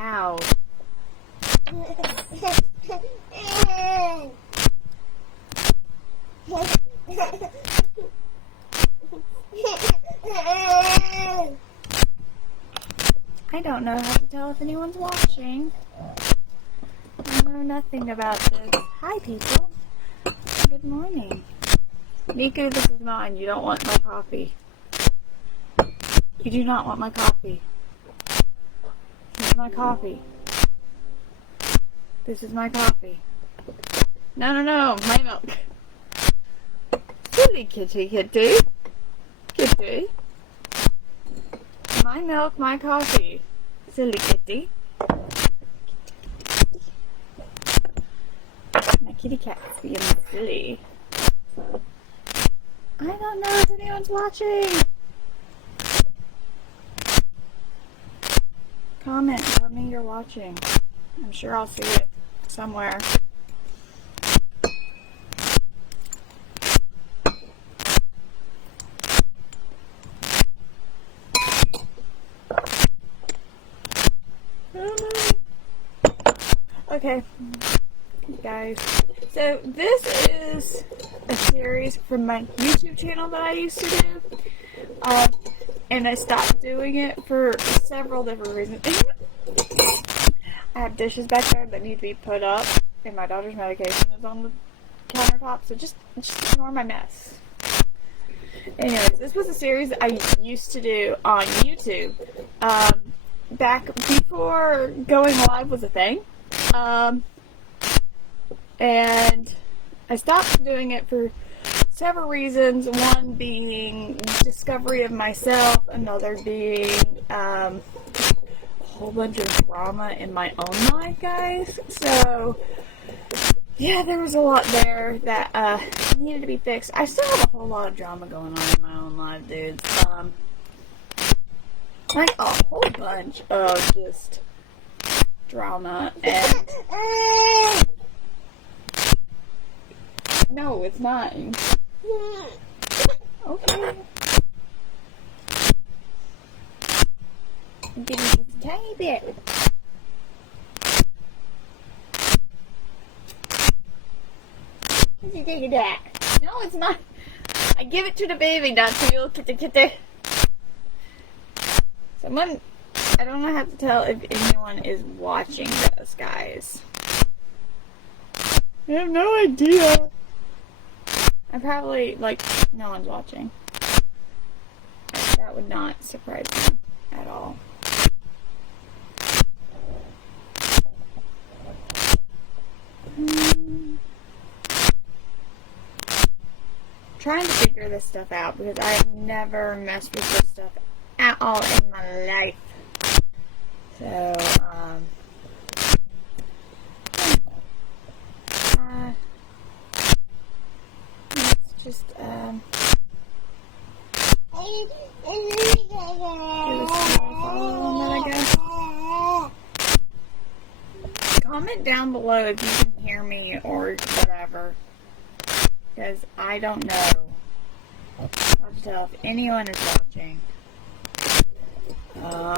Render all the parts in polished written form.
loud. I don't know how to tell if anyone's watching. I know nothing about this. Hi, people. Good morning. Niku, this is mine. You don't want my coffee. You do not want my coffee. This is my coffee. This is my coffee. No, no, no. My milk. Silly kitty, kitty. Kitty. My milk, my coffee. Silly kitty. My kitty cat's being silly. I don't know if anyone's watching. Comment, tell me you're watching. I'm sure I'll see it somewhere. Okay, guys, so this is a series from my YouTube channel that I used to do, and I stopped doing it for several different reasons. I have dishes back there that need to be put up, and my daughter's medication is on the countertop, so just ignore my mess. Anyways, this was a series I used to do on YouTube, back before going live was a thing. And I stopped doing it for several reasons. One being discovery of myself, another being a whole bunch of drama in my own life, guys. So yeah, there was a lot there that needed to be fixed. I still have a whole lot of drama going on in my own life, dudes. Like a whole bunch of just drama and no, it's mine. Okay. I'm giving you just a tiny bit. What do you think of that? No, it's mine. I give it to the baby, not to you, kitty kitty. Someone, I don't know how to tell if anyone is watching this, guys. I have no idea. I'm probably, like, no one's watching. That would not surprise me at all. Trying to figure this stuff out because I have never messed with this stuff at all in my life. So, let's just, do a small follow on that, I guess. Comment down below if you can hear me or whatever, because I don't know how to tell if anyone is watching. No.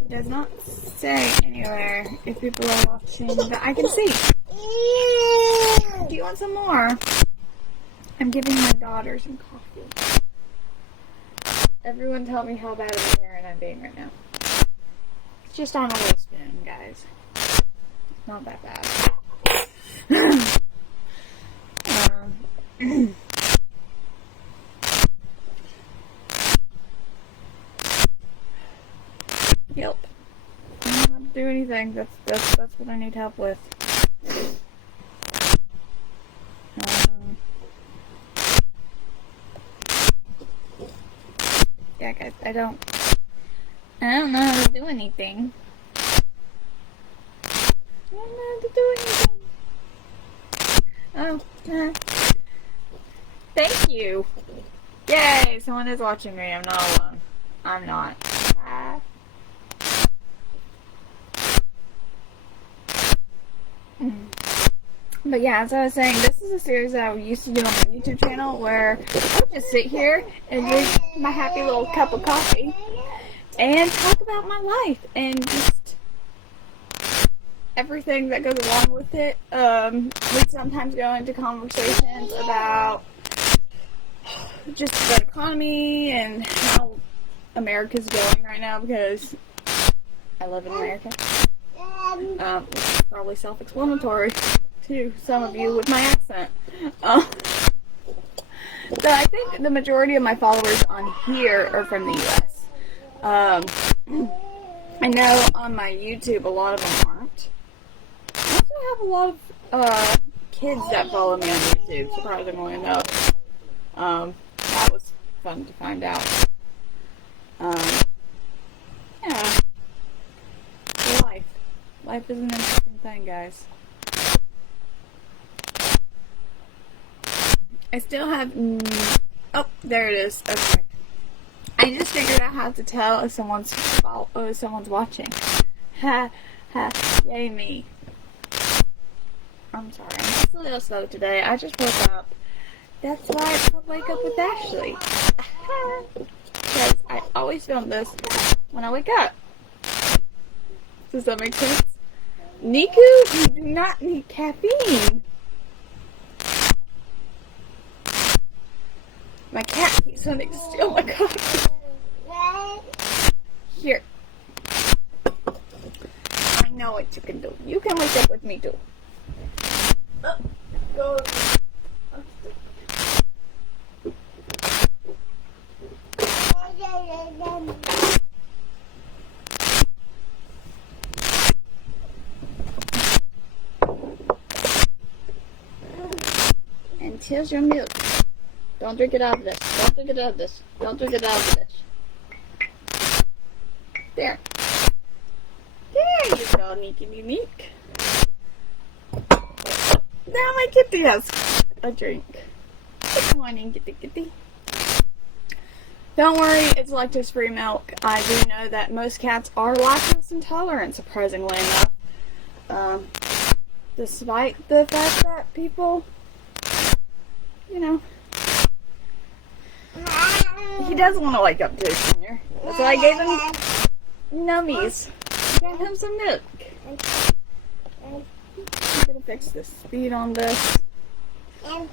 It does not say anywhere if people are watching that I can see. Do you want some more? I'm giving my daughter some coffee. Everyone tell me how bad of a parent I'm being right now. It's just on a little spoon, guys. It's not that bad. Yep. I don't have to do anything. That's what I need help with. Yeah, guys, I don't know how to do anything. I don't know how to do anything. Oh, thank you. Yay, someone is watching me. I'm not alone. I'm not. But yeah, as I was saying, this is a series that I used to do on my YouTube channel where I would just sit here and drink my happy little cup of coffee and talk about my life and just everything that goes along with it. We'd sometimes go into conversations about just the economy and how America's going right now, because I live in America. It's probably self-explanatory to some of you with my accent. So I think the majority of my followers on here are from the U.S. I know on my YouTube a lot of them aren't. I also have a lot of kids that follow me on YouTube, surprisingly enough. That was fun to find out. Yeah. Life is an interesting thing, guys. I still have... Oh, there it is. Okay. I just figured out how to tell if someone's watching. Ha, ha, yay me. I'm sorry, I'm just a little slow today. I just woke up. That's why it's called Wake Up with Ashley. Because I always film this when I wake up. Does that make sense? Niku, you do not need caffeine. My cat keeps wanting to steal my coffee. Here. I know what you can do. You can wake up with me too. Go. And here's your milk. Don't drink it out of this. Don't drink it out of this. Don't drink it out of this. There. There you go, Neeky Neek. Now my kitty has a drink. Good morning, kitty. Don't worry, it's lactose-free milk. I do know that most cats are lactose intolerant, surprisingly enough. Despite the fact that people, you know, he does want to wake up too, Junior. So I gave him nummies. Gave him some milk. I'm gonna fix the speed on this. I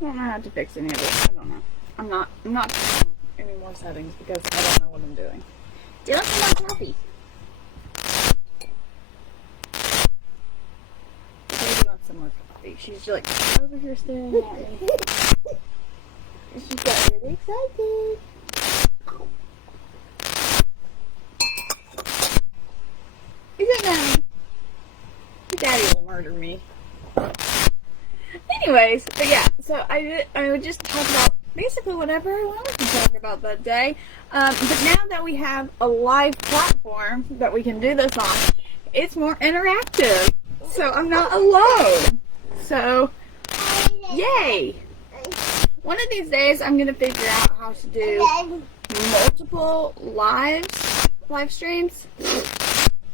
don't know how to fix any of this. I don't know. I'm not doing any more settings because I don't know what I'm doing. Do you want some more coffee? I want some more coffee. She's like over here staring at me. She got really excited. Is it Mommy? Your daddy will murder me. Anyways, but yeah, so I would just talk about basically whatever I wanted to talk about that day. But now that we have a live platform that we can do this on, it's more interactive. So I'm not alone. So, yay! One of these days I'm going to figure out how to do multiple live streams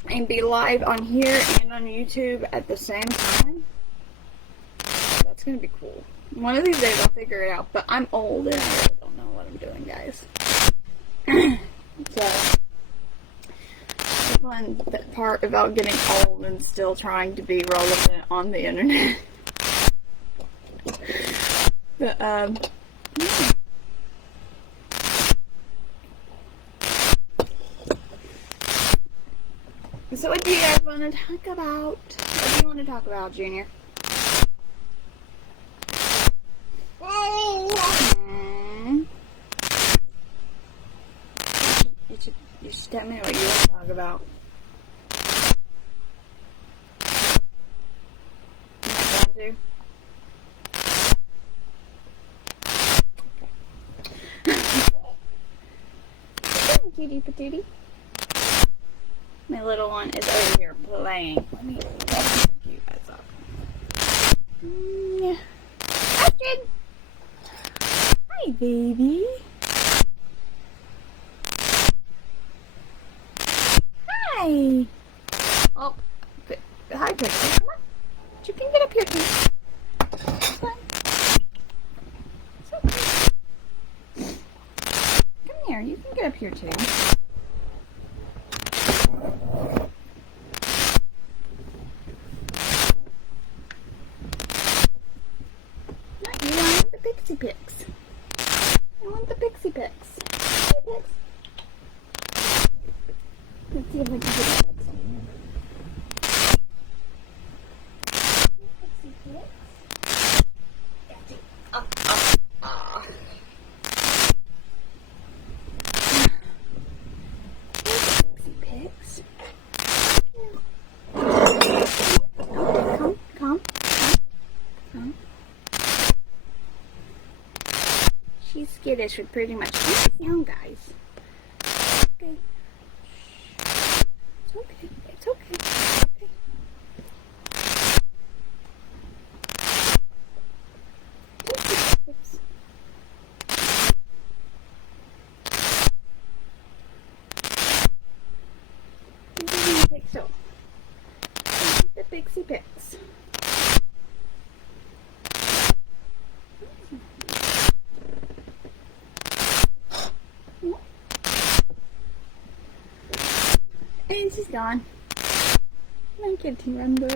and be live on here and on YouTube at the same time. That's going to be cool. One of these days I'll figure it out, but I'm old and I really don't know what I'm doing, guys. So, the fun part about getting old and still trying to be relevant on the internet. But, yeah. So what do you guys want to talk about? What do you want to talk about, Junior? You should tell me what you want to talk about. You want to? Cutie patootie. My little one is over here playing. Let me pick you guys up. Ashton! Hi, baby. Hi. Oh, hi, Pixie. Come on. You can get up here, too. Come on. It's okay. Come here. You can get up here, too. You want the Pixie Pix. I want the Pixie Pix. Hey, Pix. Let's see if I can get it. Pixie Pix. Pixie Pix. Come. She's skittish with pretty much any sound, guys. Okay. It's okay. It's okay. It's okay. So, the Pixie Pix. And she's gone. My kitty run away.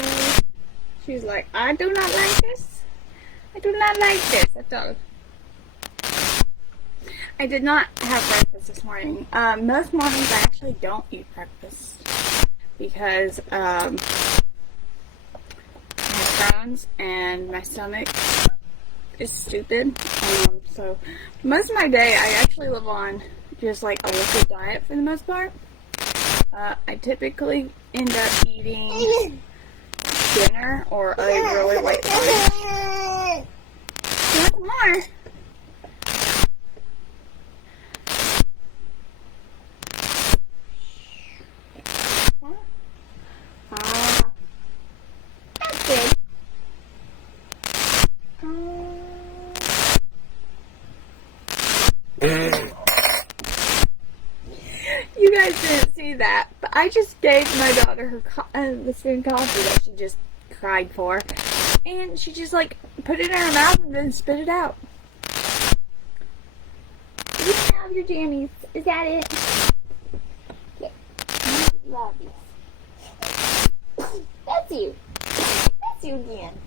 She's like, I do not like this. I do not like this at all. I did not have breakfast this morning. Most mornings I actually don't eat breakfast because I have Crohn's and my stomach is stupid. So most of my day I actually live on just like a liquid diet for the most part. I typically end up eating dinner or a really late lunch. Want more? That's good. You guys didn't see that, but I just gave my daughter her the spoon coffee that she just cried for, and she just like put it in her mouth and then spit it out. You can have your jammies. Is that it? Yeah. Love you. That's you. That's you again.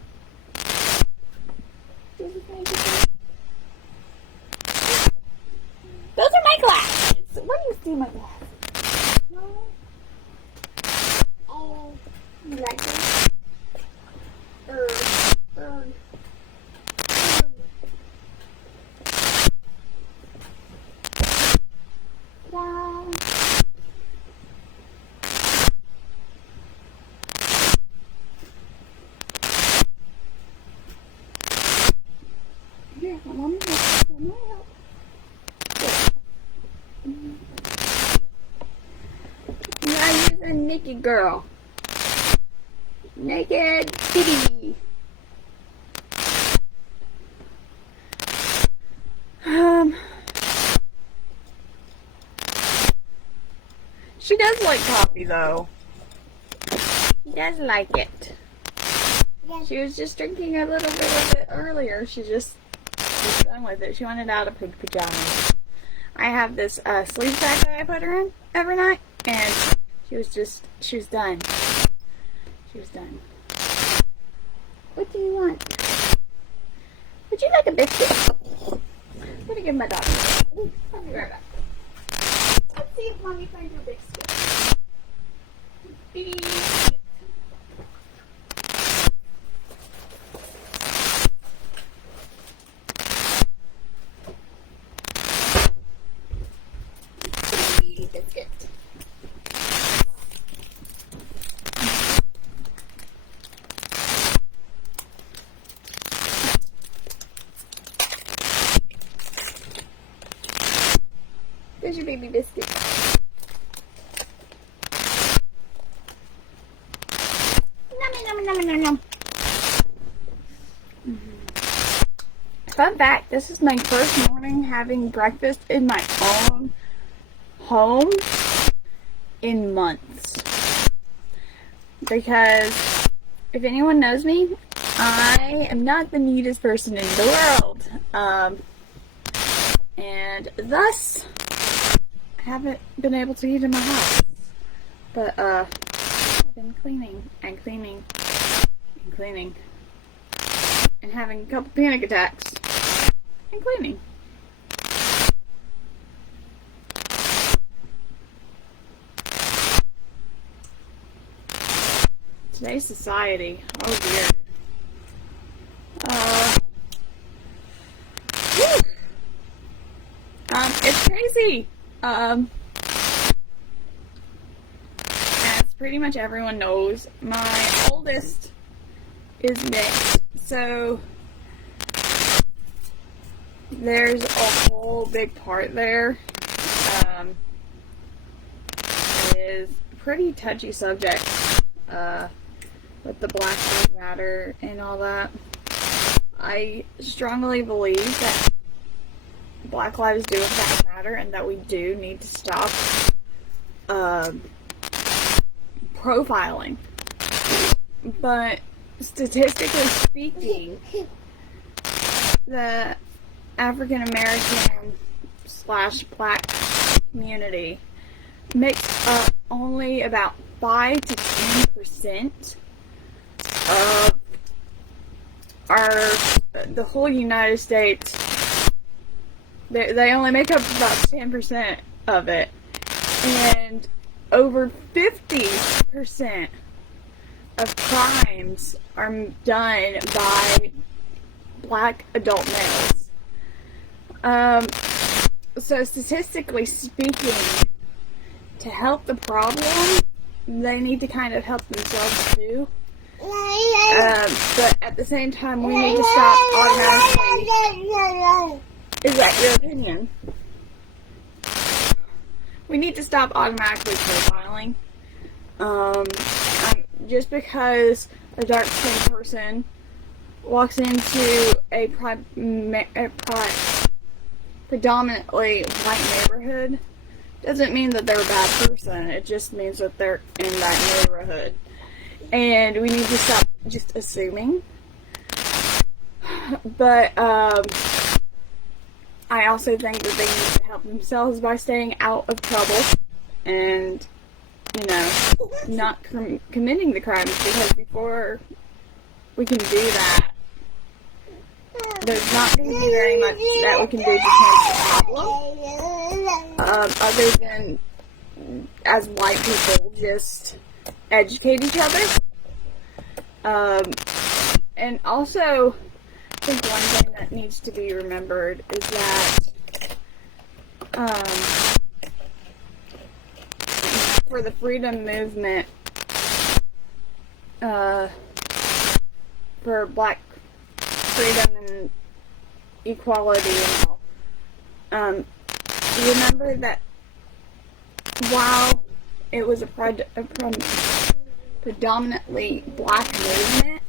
Those are my glasses. What do you see my glasses? No. Oh, you like this? Down. Here, let me help. Now you're the naked girl. Naked kitty. She does like coffee though. She does like it. She was just drinking a little bit of it earlier. She's done with it. She wanted out of pig pajamas. I have this sleep bag that I put her in every night, and she was done. She was done. What do you want? Would you like a biscuit? I'm gonna give my daughter. I'll be right back. Let's see if mommy finds your biscuit. Biscuit. There's your baby biscuit. Nom nom nom nom nom nom. fun fact, this is my first morning having breakfast in my own home in months. Because if anyone knows me, I am not the neatest person in the world. And thus, I haven't been able to eat in my house. But, I've been cleaning and cleaning and cleaning. And having a couple panic attacks. And cleaning. Today's society. Oh dear. Whew. It's crazy. As pretty much everyone knows, my oldest is mixed, so there's a whole big part there. It is a pretty touchy subject, with the Black Lives Matter and all that. I strongly believe that Black lives do in fact matter, and that we do need to stop profiling. But statistically speaking, the African American / Black community makes up only about 5 to 10% of the whole United States. They only make up about 10% of it, and over 50% of crimes are done by Black adult males. So statistically speaking, to help the problem, they need to kind of help themselves too. But at the same time, we need to stop automatically. Is that your opinion? We need to stop automatically profiling. Just because a dark-skinned person walks into a predominantly white neighborhood doesn't mean that they're a bad person. It just means that they're in that neighborhood. And we need to stop just assuming. But, I also think that they need to help themselves by staying out of trouble and, not committing the crimes, because before we can do that, there's not going to be very much that we can do to change the problem, other than, as white people, just educate each other. And also, I think one thing that needs to be remembered is that for the freedom movement, for Black freedom and equality and all, remember that while it was a predominantly Black movement,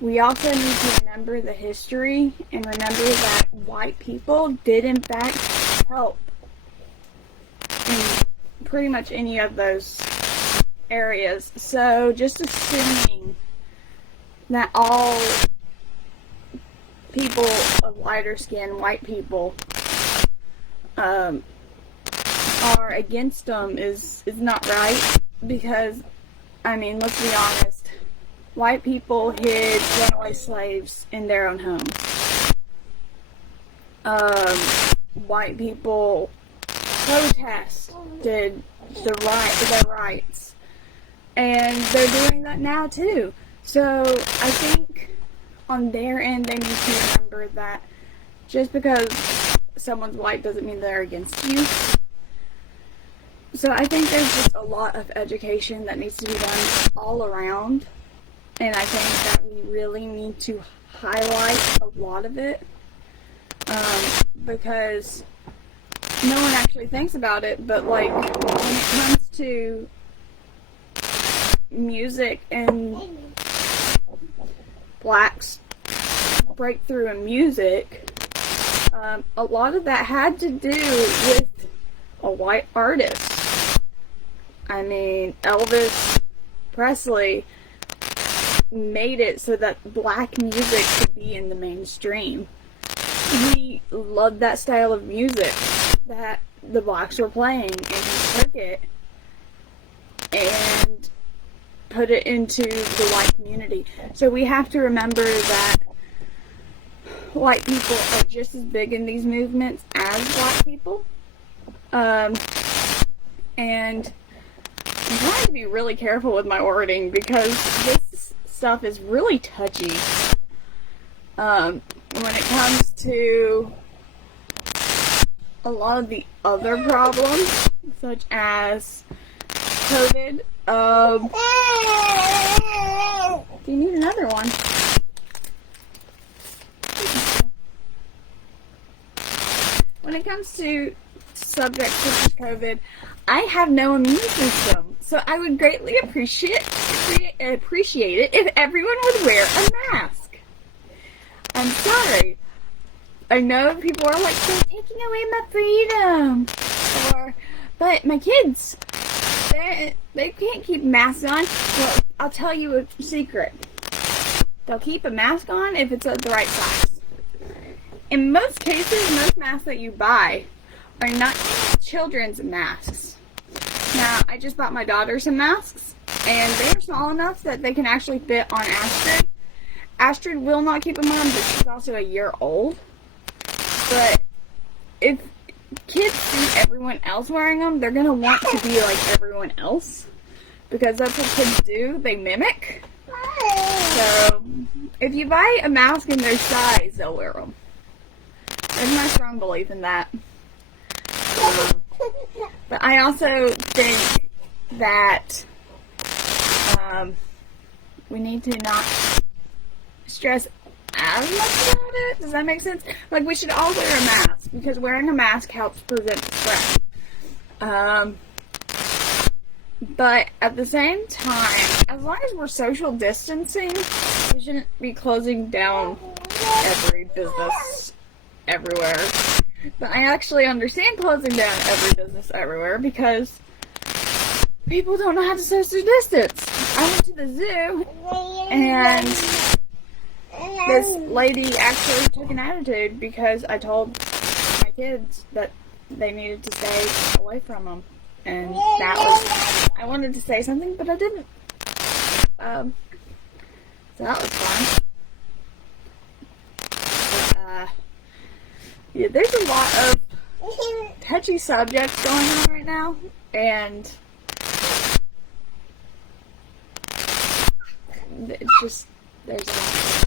we also need to remember the history and remember that white people did in fact help in pretty much any of those areas. So just assuming that all people of lighter skin, white people, are against them is not right, because, let's be honest, white people hid runaway slaves in their own homes. White people protested their rights, and they're doing that now too. So I think on their end, they need to remember that just because someone's white doesn't mean they're against you. So I think there's just a lot of education that needs to be done all around. And I think that we really need to highlight a lot of it, because no one actually thinks about it, but when it comes to music and Blacks breakthrough in music, a lot of that had to do with a white artist. I mean, Elvis Presley made it so that black music could be in the mainstream. He loved that style of music that the blacks were playing, and he took it and put it into the white community. So we have to remember that white people are just as big in these movements as black people. And I'm trying to be really careful with my wording because this stuff is really touchy. When it comes to a lot of the other problems, such as COVID. Do you need another one? When it comes to subjects such as COVID, I have no immune system, so I would greatly appreciate it if everyone would wear a mask. I'm sorry. I know people are like, they're taking away my freedom. But my kids, they can't keep masks on. Well, I'll tell you a secret. They'll keep a mask on if it's at the right size. In most cases, most masks that you buy are not children's masks. Now, I just bought my daughter some masks, and they're small enough that they can actually fit on Astrid. Astrid will not keep them on, but she's also a year old. But if kids see everyone else wearing them, they're going to want to be like everyone else. Because that's what kids do. They mimic. So, if you buy a mask in their size, they'll wear them. There's my strong belief in that. But I also think that we need to not stress as much about it. Does that make sense? Like, we should all wear a mask because wearing a mask helps prevent the spread. But at the same time, as long as we're social distancing, we shouldn't be closing down every business everywhere. But I actually understand closing down every business everywhere because people don't know how to social distance. I went to the zoo and this lady actually took an attitude because I told my kids that they needed to stay away from them. And that was, I wanted to say something, but I didn't. So that was fun. But, yeah, there's a lot of touchy subjects going on right now, and it's just, there's a lot.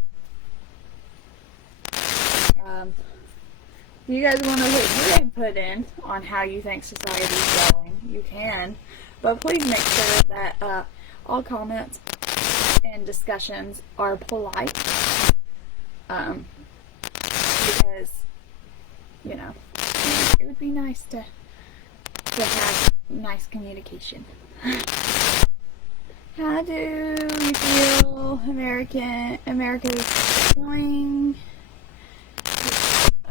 If you guys want to put your input in on how you think society's going, you can. But please make sure that all comments and discussions are polite. Because, you know, it would be nice to have nice communication. How do you feel America's going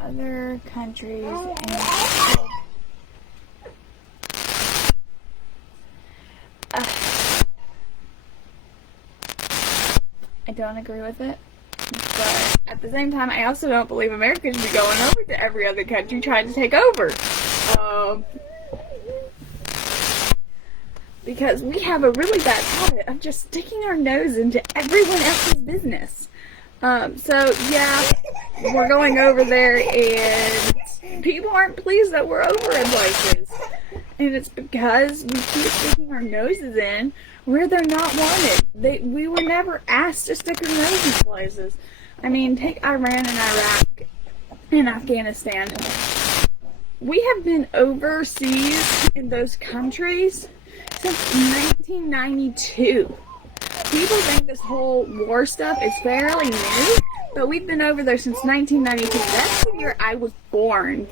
other countries and I don't agree with it, but at the same time I also don't believe America should be going over to every other country trying to take over, because we have a really bad habit of just sticking our nose into everyone else's business. So yeah, we're going over there and people aren't pleased that we're over in places. And it's because we keep sticking our noses in where they're not wanted. We were never asked to stick our nose in places. I mean, take Iran and Iraq and Afghanistan. We have been overseas in those countries since 1992. People think this whole war stuff is fairly new, but we've been over there since 1992. That's the year I was born.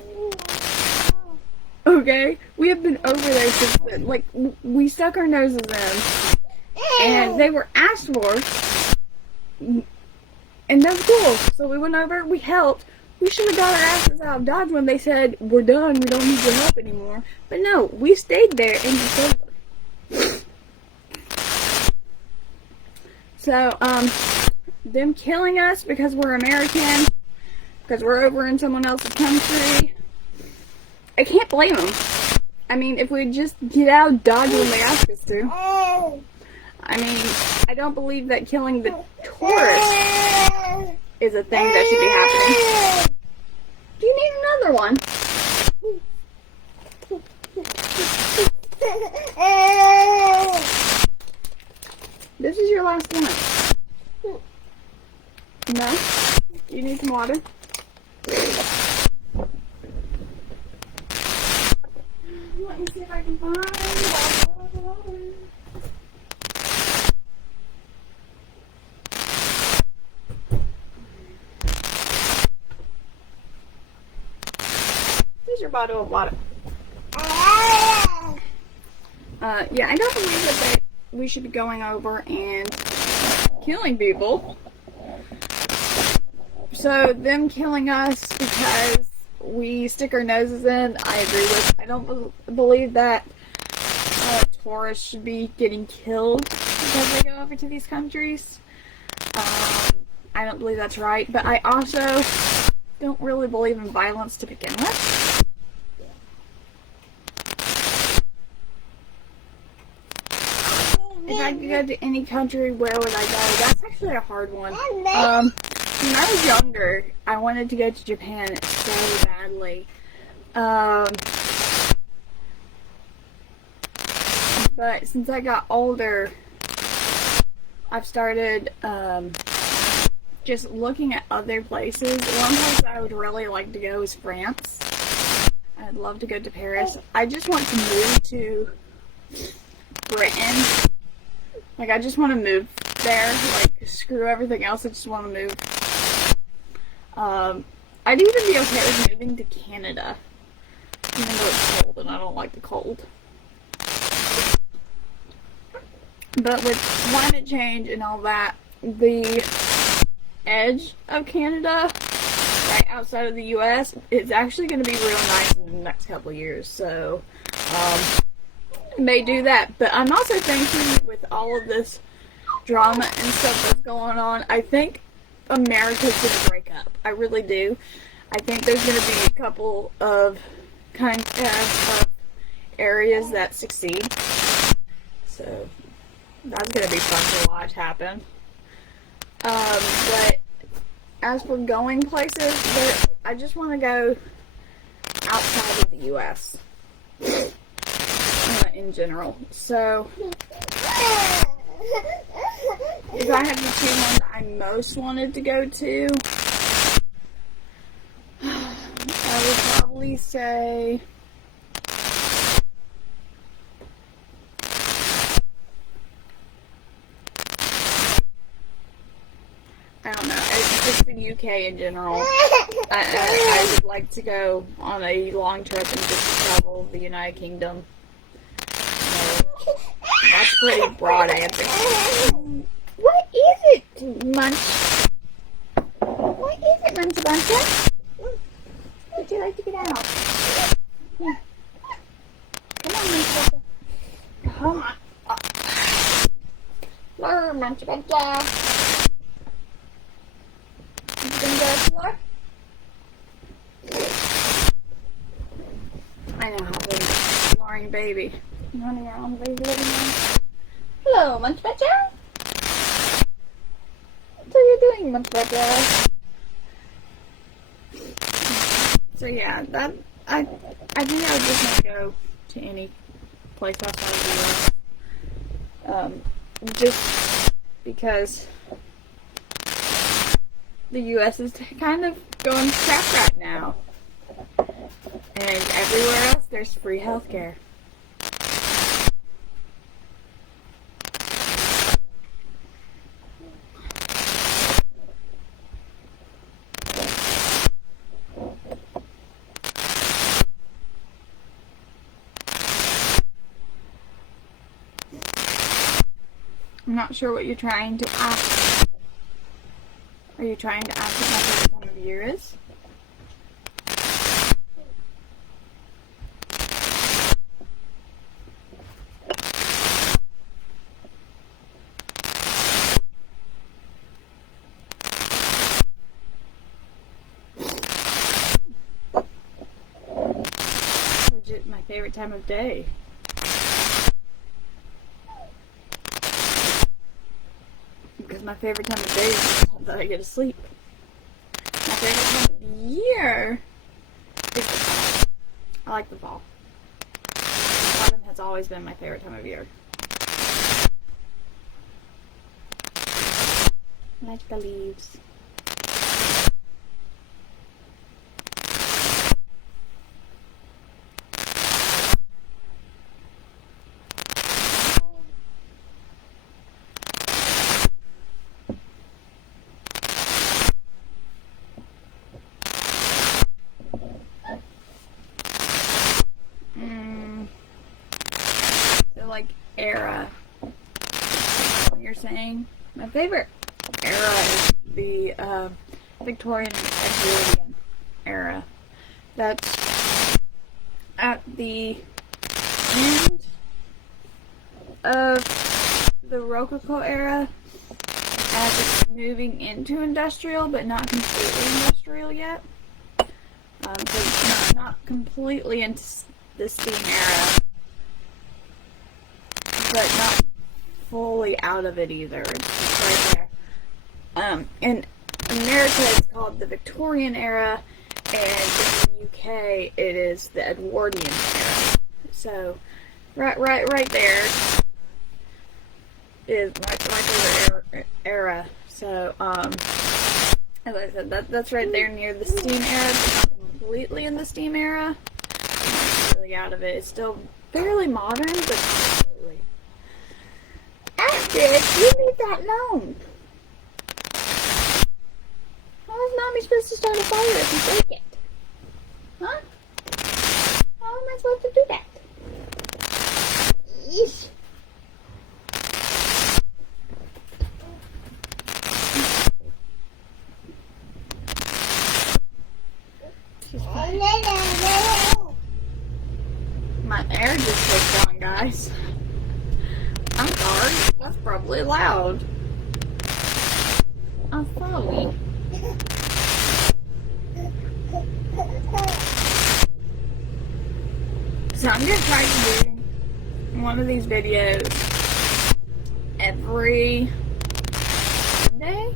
Okay? We have been over there since then. Like, we stuck our noses in, and they were asked for And that's cool. So we went over, we helped. We should have got our asses out of Dodge when they said, we're done, we don't need your help anymore. But no, we stayed there and it's over. So, them killing us because we're American, because we're over in someone else's country, I can't blame them. I mean, if we just get out of Dodge when they ask us to. I mean, I don't believe that killing the tourists is a thing that should be happening. Do you need another one? This is your last one. No? You need some water? Let me see if I can find water. Here's your bottle of water. Yeah, I don't believe that we should be going over and killing people. So, them killing us because we stick our noses in, I agree with. I don't believe that tourists should be getting killed because they go over to these countries. I don't believe that's right, but I also don't really believe in violence to begin with. If I could go to any country, where would I go? That's actually a hard one. When I was younger, I wanted to go to Japan so badly. But since I got older, I've started just looking at other places. One place I would really like to go is France. I'd love to go to Paris. I just want to move to Britain. Like, I just want to move there. Like, screw everything else. I just want to move. I'd even be okay with moving to Canada. Even though it's cold and I don't like the cold. But with climate change and all that, the edge of Canada, right outside of the U.S., is actually going to be real nice in the next couple of years. So, may do that. But I'm also thinking with all of this drama and stuff that's going on, I think America's going to break up. I really do. I think there's going to be a couple of areas that succeed. So that's going to be fun to watch happen. But as for going places, I just want to go outside of the U.S. In general. So, if I had to choose one that I most wanted to go to, I would probably say I don't know. It's just the UK in general. I would like to go on a long trip and just travel the United Kingdom. That's pretty broad answer. What is it, Munch? What is it, Munch Buncha? Would you like to get out? Here. Come on, Munch Buncha. Come on. No, Munch Buncha. You gonna go explore? I know how big exploring baby. Running around the baby living room. Hello, Munch Buncha. What are you doing, Munch Buncha? So yeah, that I think I would just want to go to any place outside of the US. Just because the US is kind of going crap right now. And everywhere else there's free healthcare. I'm not sure what you're trying to ask. Are you trying to ask what my favorite time of year is? Which is my favorite time of day? Because my favorite time of day is the time that I get to sleep. My favorite time of year is the fall. I like the fall. Autumn has always been my favorite time of year. I like the leaves. Like era, what you're saying. My favorite era is the Victorian and Edwardian era. That's at the end of the Rococo era, as it's moving into industrial, but not completely industrial yet. So it's not completely into the steam era, but not fully out of it either. It's just right there. In America, it's called the Victorian era, and in the UK, it is the Edwardian era. So, right there is my favorite era. So, as I said, that's right there near the steam era. It's not completely in the steam era. It's not really out of it. It's still fairly modern, but not completely. Astrid, you leave that alone. How is Mommy supposed to start a fire if you break it? Huh? How am I supposed to do that? Yeesh. My air just kicked on, guys. I'm sorry. That's probably loud. I'm sorry. So I'm gonna try to do one of these videos every Sunday.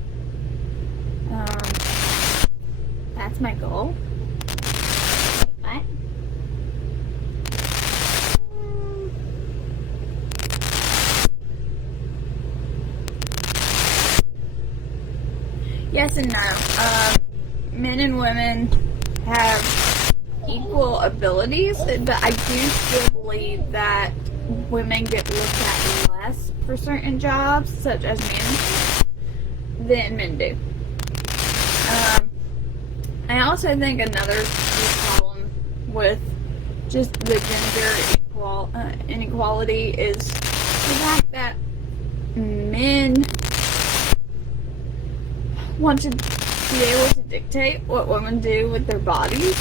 That's my goal. What? Yes and no. Men and women have equal abilities, but I do still believe that women get looked at less for certain jobs, such as men, than men do. I also think another problem with just the gender inequality is the fact that men want to be able to dictate what women do with their bodies.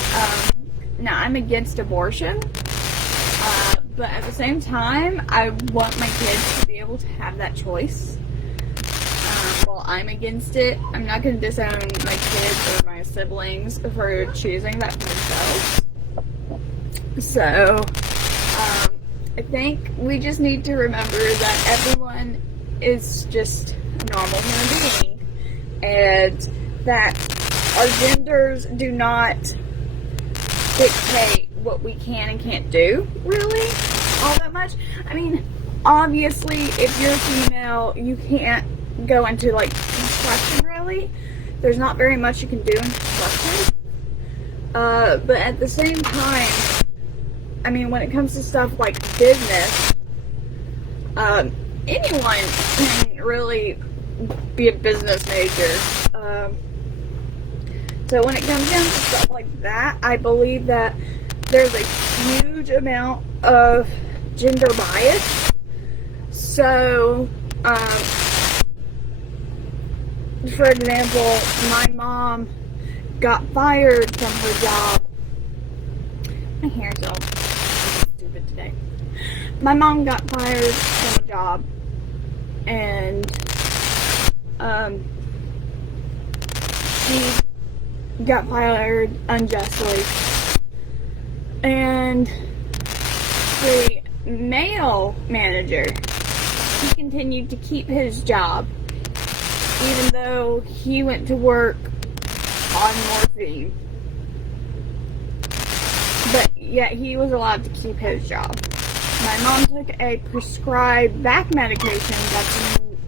Now, I'm against abortion, but at the same time, I want my kids to be able to have that choice. While I'm against it, I'm not going to disown my kids or my siblings for choosing that for themselves. So, I think we just need to remember that everyone is just a normal human being, and that our genders do not dictate what we can and can't do, really, all that much. I mean, obviously, if you're female, you can't go into, like, construction, really. There's not very much you can do in construction. But at the same time, I mean, when it comes to stuff like business, anyone can really be a business major. So when it comes down to stuff like that, I believe that there's a huge amount of gender bias. So, for example, my mom got fired from her job. My hair's all stupid today. My mom got fired from a job, and she got fired unjustly, and the male manager, he continued to keep his job even though he went to work on morphine, but yet he was allowed to keep his job. My mom took a prescribed back medication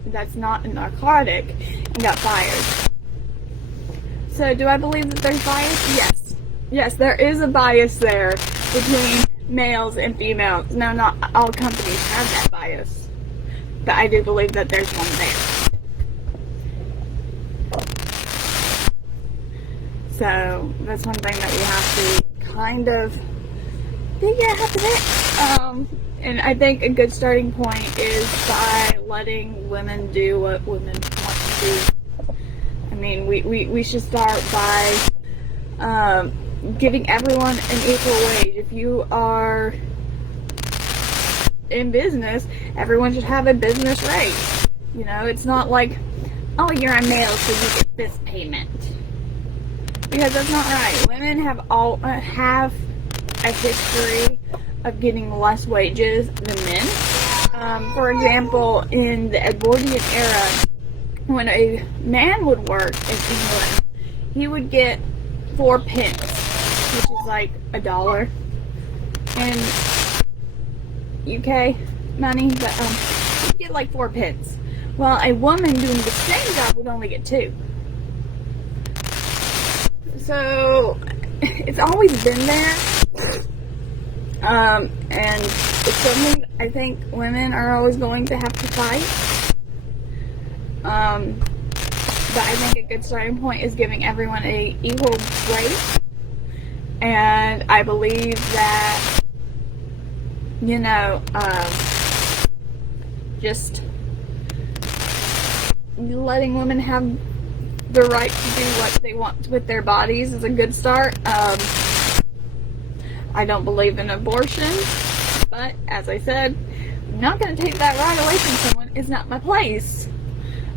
that's not a narcotic and got fired. So do I believe that there's bias? Yes. Yes, there is a bias there between males and females. Now, not all companies have that bias, but I do believe that there's one there. So that's one thing that we have to kind of figure out how to fix. And I think a good starting point is by letting women do what women want to do. I mean, we should start by giving everyone an equal wage. If you are in business, everyone should have a business rate. You know, it's not like, oh, you're a male, so you get this payment. Because that's not right. Women have a history of getting less wages than men. For example, in the Edwardian era, when a man would work in England, he would get 4 pence, which is like $1 in UK money, but he'd get like 4 pence. While a woman doing the same job would only get 2. So it's always been there, and it's something I think women are always going to have to fight. But I think a good starting point is giving everyone an equal rate, and I believe that, you know, just letting women have the right to do what they want with their bodies is a good start. I don't believe in abortion, but as I said, I'm not going to take that right away from someone. It's not my place.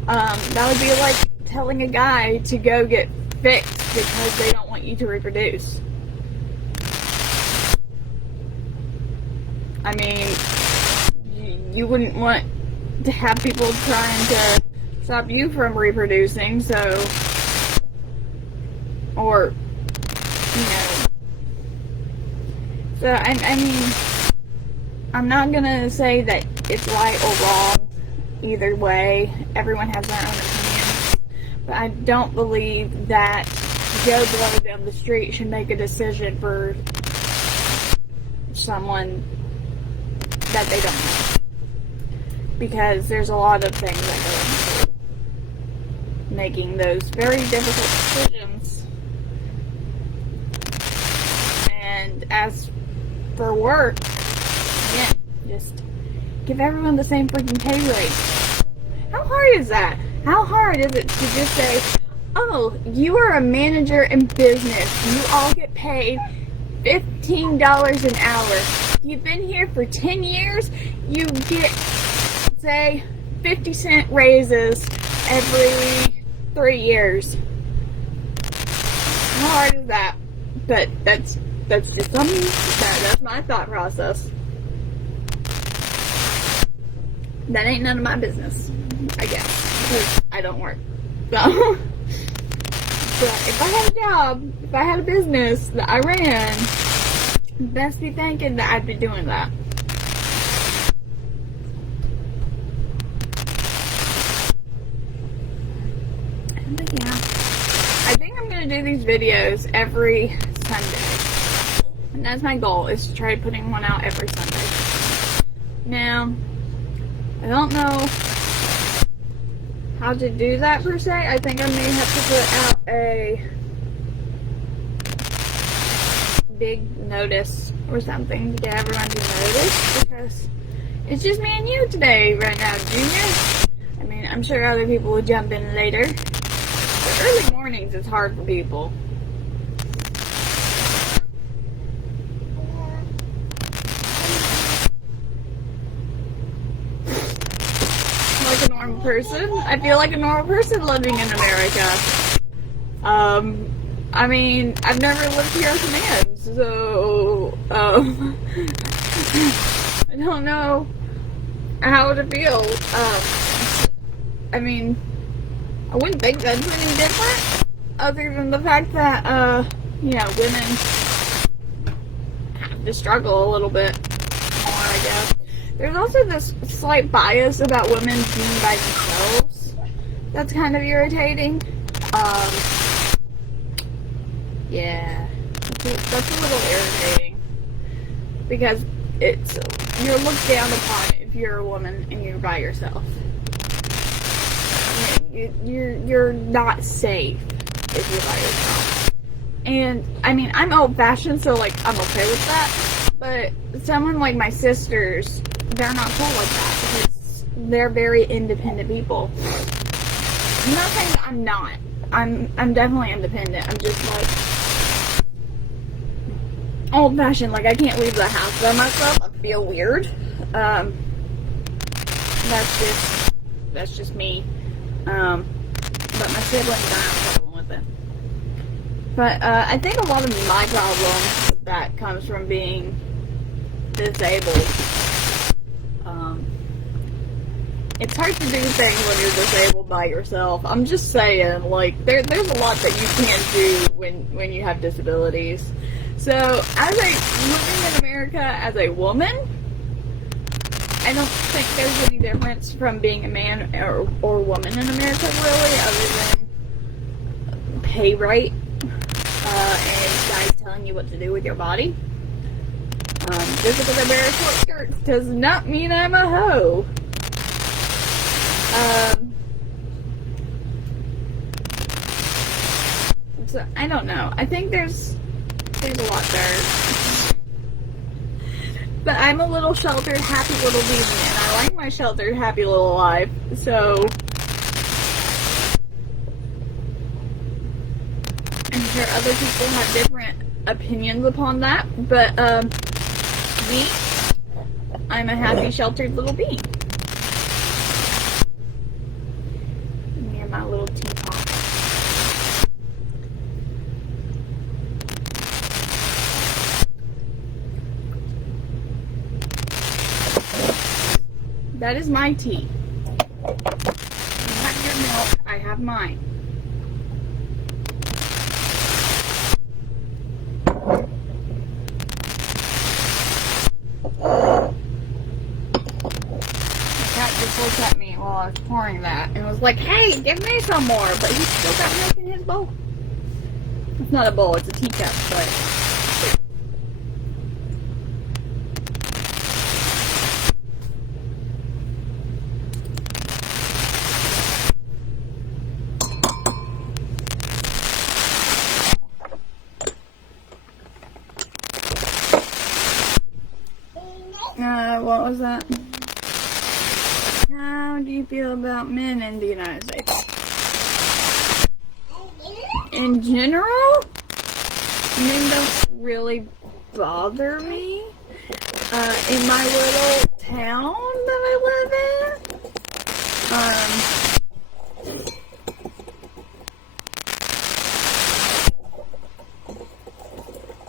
That would be like telling a guy to go get fixed because they don't want you to reproduce. I mean, you wouldn't want to have people trying to stop you from reproducing, so, or, you know, so, I mean, I'm not gonna say that it's right or wrong either way. Everyone has their own opinions, but I don't believe that Joe Blow down the street should make a decision for someone that they don't know, because there's a lot of things that go into making those very difficult decisions. And as for work, again, just give everyone the same freaking pay rate. How hard is that? How hard is it to just say, oh, you are a manager in business, you all get paid $15 an hour. You've been here for 10 years, you get, say, 50-cent raises every 3 years. How hard is that? But that's just something. That's my thought process. That ain't none of my business, I guess, because I don't work. So, but if I had a job, if I had a business that I ran, best be thinking that I'd be doing that. But yeah, I think I'm going to do these videos every Sunday. And that's my goal, is to try putting one out every Sunday. Now, I don't know how to do that per se. I think I may have to put out a big notice or something to get everyone to notice, because it's just me and you today right now, Junior. I mean, I'm sure other people will jump in later. it's hard for people. Like a normal person. I feel like a normal person living in America. I mean, I've never lived here as a man, so, I don't know how to feel. I mean, I wouldn't think that's any different, other than the fact that, you know, women have to struggle a little bit more, I guess. There's also this slight bias about women being by themselves that's kind of irritating. Yeah, that's a little irritating, because you're looked down upon if you're a woman and you're by yourself. You're not safe if you're by yourself. And, I mean, I'm old-fashioned, so, like, I'm okay with that. But someone like my sisters, they're not cool like that, because they're very independent people. I'm not saying that I'm not. I'm definitely independent. I'm just, like, old-fashioned. Like, I can't leave the house by myself. I feel weird. That's just me. But my siblings don't have a problem with it. But, I think a lot of my problem with that comes from being disabled. It's hard to do things when you're disabled by yourself. I'm just saying, like, there's a lot that you can't do when you have disabilities. So, living in America as a woman, I don't think there's any difference from being a man or woman in America, really, other than pay rate, and guys telling you what to do with your body. Just because I wear short skirts does not mean I'm a hoe. So, I don't know. I think there's a lot there. But I'm a little sheltered, happy little being, and I like my sheltered, happy little life. So, I'm sure other people have different opinions upon that. But, me, I'm a happy, sheltered little being. Near my little teapot. That is my tea. You have your milk, I have mine. Just looked at me while I was pouring that and was like, hey, give me some more, but he's still got milk in his bowl. It's not a bowl, it's a teacup, but what was that? How do you feel about men in the United States? In general, men don't really bother me. In my little town that I live in,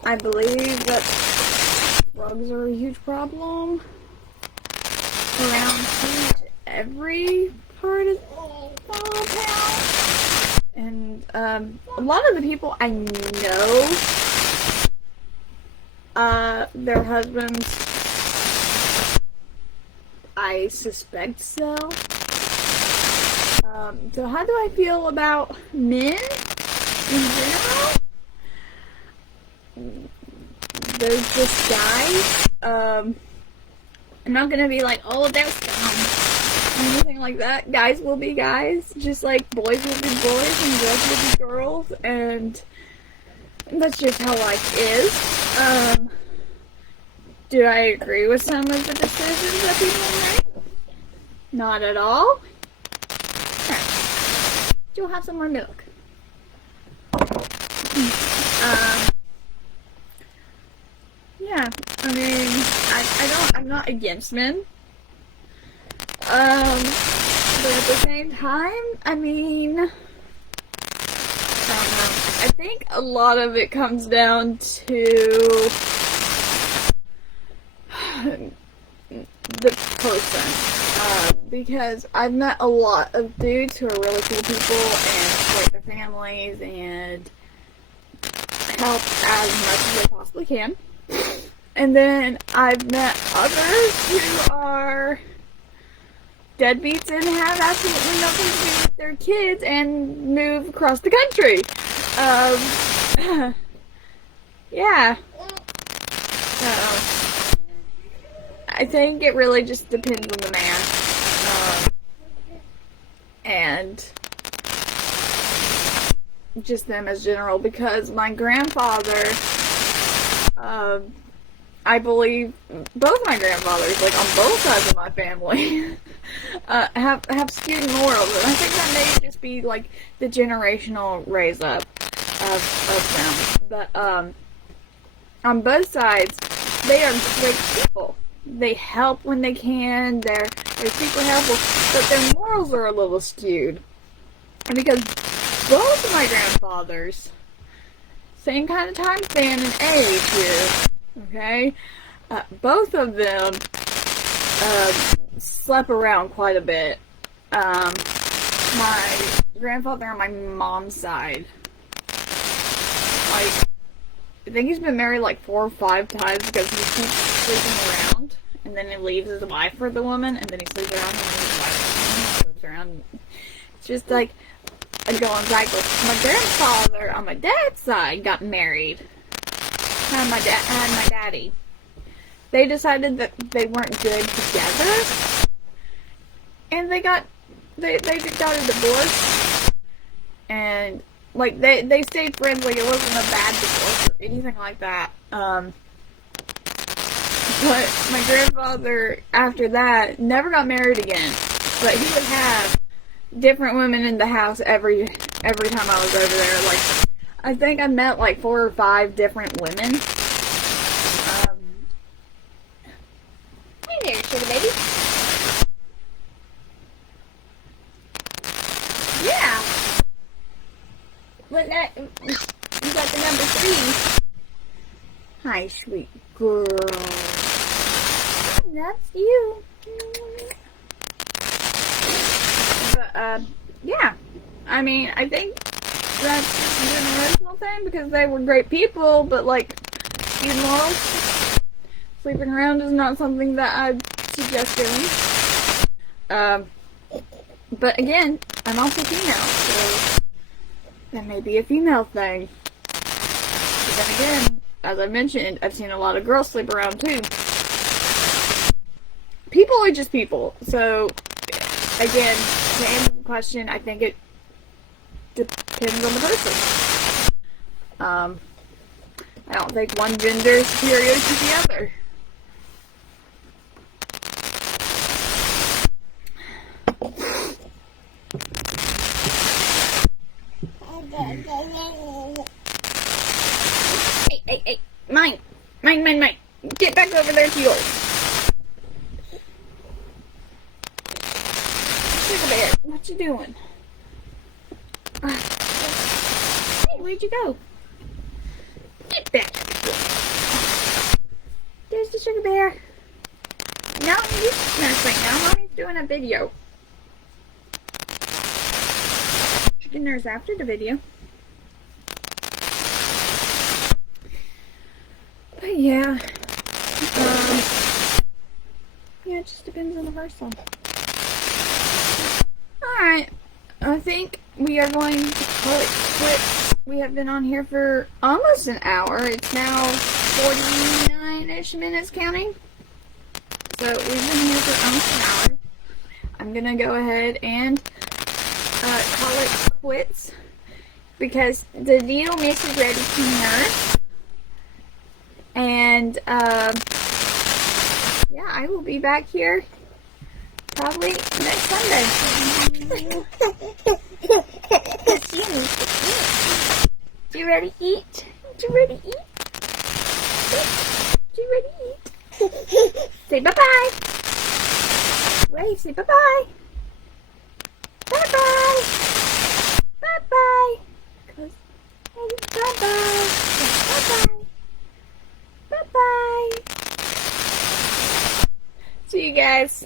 I believe that drugs are a huge problem around every part of the town. And a lot of the people I know, their husbands, I suspect so. So how do I feel about men in general? There's just guys. I'm not gonna be like, oh, they're scum, or anything like that. Guys will be guys, just like boys will be boys and girls will be girls, and that's just how life is. Do I agree with some of the decisions that people make? Not at all. Right. You'll have some more milk. Yeah, I mean, I'm not against men. But at the same time, I mean, I don't know. I think a lot of it comes down to the person. Because I've met a lot of dudes who are really cool people and support their families and help as much as they possibly can. And then I've met others who are deadbeats and have absolutely nothing to do with their kids and move across the country. Yeah. So, I think it really just depends on the man. And just them as general, because my grandfather, I believe both my grandfathers, like on both sides of my family, have skewed morals, and I think that may just be like the generational raise up of them. But on both sides, they are great people. They help when they can. They're super helpful, but their morals are a little skewed. And because both of my grandfathers, same kind of time span and age here, okay? Both of them slept around quite a bit. My grandfather on my mom's side, like, I think he's been married like 4 or 5 times because he keeps sleeping around, and then he leaves his wife for the woman, and then he sleeps around, and then his wife sleeps around. It's just like a going cycle. My grandfather on my dad's side got married. And my daddy. They decided that they weren't good together, and they got a divorce, and like they stayed friends. Like, it wasn't a bad divorce or anything like that. But my grandfather after that never got married again, but he would have different women in the house every time I was over there. Like, I think I met like 4 or 5 different women. Hey there, sugar baby. Yeah. But that, you got the number 3. Hi, sweet girl. That's you. But, yeah. I mean, I think that's an generational thing, because they were great people, but, like, skewed morals. Sleeping around is not something that I'd suggest doing. But again, I'm also female, so that may be a female thing. But then again, as I mentioned, I've seen a lot of girls sleep around too. People are just people. So, again, to answer the question, I think it depends on the person. I don't think one gender is superior to the other. Hey, mine. Get back over there to yours. Sugar bear, what you doing? Hey, where'd you go? Get back. There's the sugar bear. No, you nurse right now. Mommy's doing a video. You can nurse after the video. But yeah, it just depends on the person. Alright, I think we are going to call it quits. We have been on here for almost an hour. It's now 49-ish minutes counting. So we've been here for almost an hour. I'm gonna go ahead and call it quits, because the little miss is ready to nurse. And, yeah, I will be back here probably next Sunday. You ready to eat? You ready to eat? You ready to eat? Say bye-bye. Wait, say bye-bye. Bye-bye. Bye-bye. Bye-bye. Bye-bye. Bye-bye. See you guys.